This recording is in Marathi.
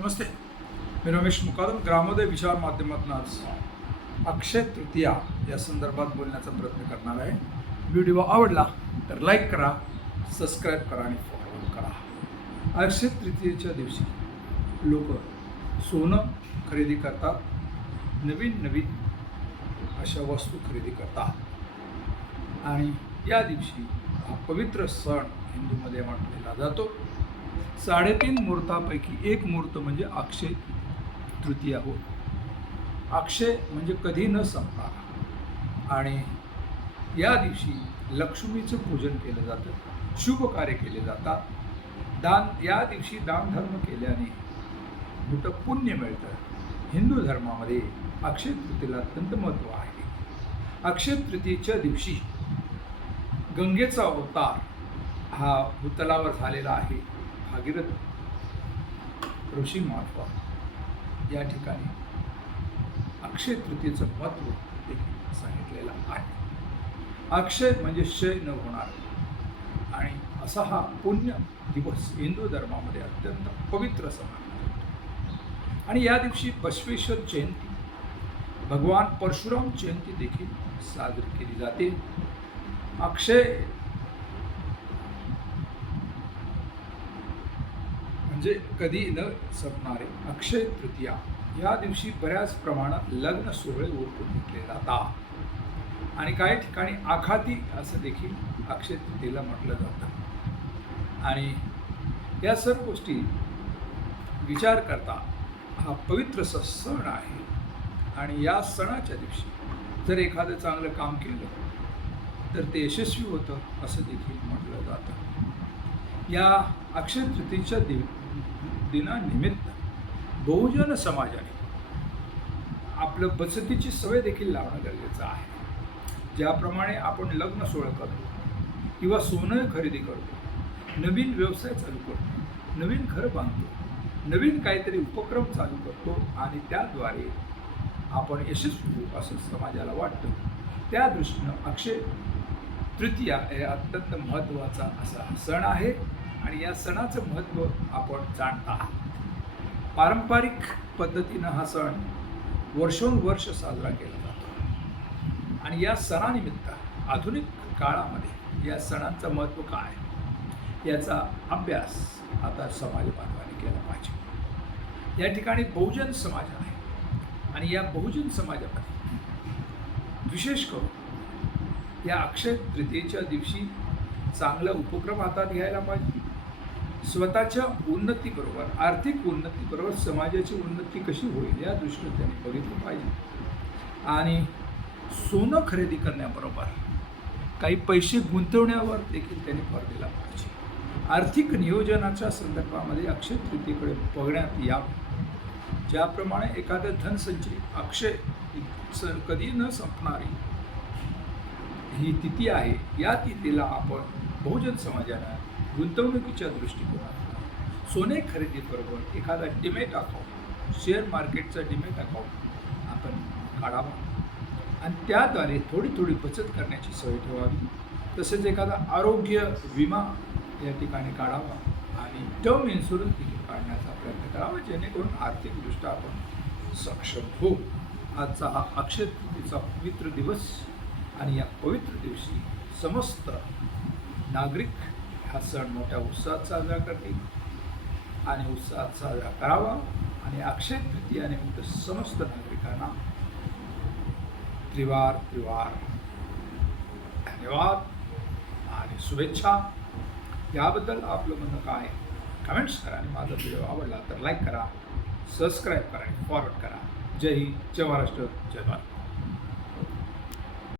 नमस्ते. मी रमेश मुकादम ग्रामोदय विचार माध्यमातून आज अक्षय तृतीया या संदर्भात बोलण्याचा प्रयत्न करणार आहे. व्हिडिओ आवडला तर लाईक करा सबस्क्राईब करा आणि फॉलो करा. अक्षय तृतीयेच्या दिवशी लोक सोनं खरेदी करतात नवीन नवीन अशा वस्तू खरेदी करतात. आणि या दिवशी हा पवित्र सण हिंदूमध्ये म्हटलेला जातो. साडेतीन मुहूर्तापैकी एक मुहूर्त म्हणजे अक्षय तृतीया होय. अक्षय म्हणजे कधी न संपणार. आणि या दिवशी लक्ष्मीचं पूजन केलं जातं शुभ कार्य केले जातात. दान या दिवशी दानधर्म केल्याने मोठं पुण्य मिळतं. हिंदू धर्मामध्ये अक्षय तृतीला अत्यंत महत्त्व आहे. अक्षय तृतीच्या दिवशी गंगेचा अवतार हा भूतलावर झालेला आहे. भागीरथ ऋषी मार्फत या ठिकाणी अक्षय तृतीयेचं महत्त्व देखील सांगितलेलं आहे. अक्षय म्हणजे क्षय न होणार. आणि असा हा पुण्य दिवस हिंदू धर्मामध्ये अत्यंत पवित्र समान आणि या दिवशी बसवेश्वर जयंती भगवान परशुराम जयंती देखील साजरी केली जाते. अक्षय म्हणजे कधी न संपणारे अक्षय तृतीया या दिवशी बऱ्याच प्रमाणात लग्न सोहळे ओळखून घेतले जातात. आणि काही ठिकाणी आखाती असं देखील अक्षय तृतीयेला म्हटलं जातं. आणि या सर्व गोष्टी विचार करता हा पवित्र सण आहे. आणि या सणाच्या दिवशी जर एखादं चांगलं काम केलं तर ते यशस्वी होतं असं देखील म्हटलं जातं. या अक्षय तृतीच्या दिव दिनानिमित्त बहुजन समाजाने आपलं बचतीची सवय देखील लावणं गरजेचं आहे. ज्याप्रमाणे आपण लग्न सोहळं करतो किंवा सोनं खरेदी करतो नवीन व्यवसाय चालू करतो नवीन घर बांधतो नवीन काहीतरी उपक्रम चालू करतो आणि त्याद्वारे आपण यशस्वी होऊ असं समाजाला वाटतं. त्या दृष्टीनं अक्षय तृतीया हे अत्यंत महत्त्वाचा असा सण आहे. आणि या सणाचं महत्त्व आपण जाणता आहात. पारंपरिक पद्धतीनं हा सण वर्षोनवर्ष साजरा केला जातो. आणि या सणानिमित्त आधुनिक काळामध्ये या सणांचं महत्त्व काय? याचा अभ्यास आता समाज बांधवाने केला पाहिजे. या ठिकाणी बहुजन समाज आहे आणि या बहुजन समाजामध्ये विशेष करून या अक्षय तृतीयेच्या दिवशी चांगला उपक्रम हातात घ्यायला पाहिजे. स्वतःच्या उन्नतीबरोबर आर्थिक उन्नतीबरोबर समाजाची उन्नती कशी होईल या दृष्टीने त्यांनी बघितलं पाहिजे. आणि सोनं खरेदी करण्याबरोबर काही पैसे गुंतवण्यावर देखील त्यांनी भर दिला पाहिजे. आर्थिक नियोजनाच्या संदर्भामध्ये अक्षय तृतीयेकडे बघण्यात यावं ज्याप्रमाणे एखादं धनसंचय अक्षय कधी न संपणारी ही तिथी आहे या तिथीला आपण बहुजन समाजानं गुंतवणुकीच्या दृष्टिकोनात सोने खरेदीबरोबर एखादा डिमेट अकाउंट शेअर मार्केटचा डिमेट अकाउंट आपण काढावा. आणि त्याद्वारे थोडी थोडी बचत करण्याची सवय ठेवावी. तसेच एखादा आरोग्य विमा या ठिकाणी काढावा आणि टर्म इन्शुरन्स देखील काढण्याचा प्रयत्न करावा जेणेकरून आर्थिकदृष्ट्या आपण सक्षम होऊ. आजचा हा अक्षय तृतीयेचा पवित्र दिवस आणि या पवित्र दिवशी समस्त नागरिक हा सण मोठ्या उत्साहात साजरा करतील. आणि उत्साहात साजरा करावा आणि अक्षय तृतीयानिमित्त समस्त नागरिकांना त्रिवार त्रिवार धन्यवाद आणि शुभेच्छा. याबद्दल आपलं म्हणणं काय? कमेंट्स करा आणि माझा व्हिडिओ आवडला तर लाईक करा सबस्क्राईब करा आणि फॉरवर्ड करा. जय हिंद जय महाराष्ट्र जय भारत.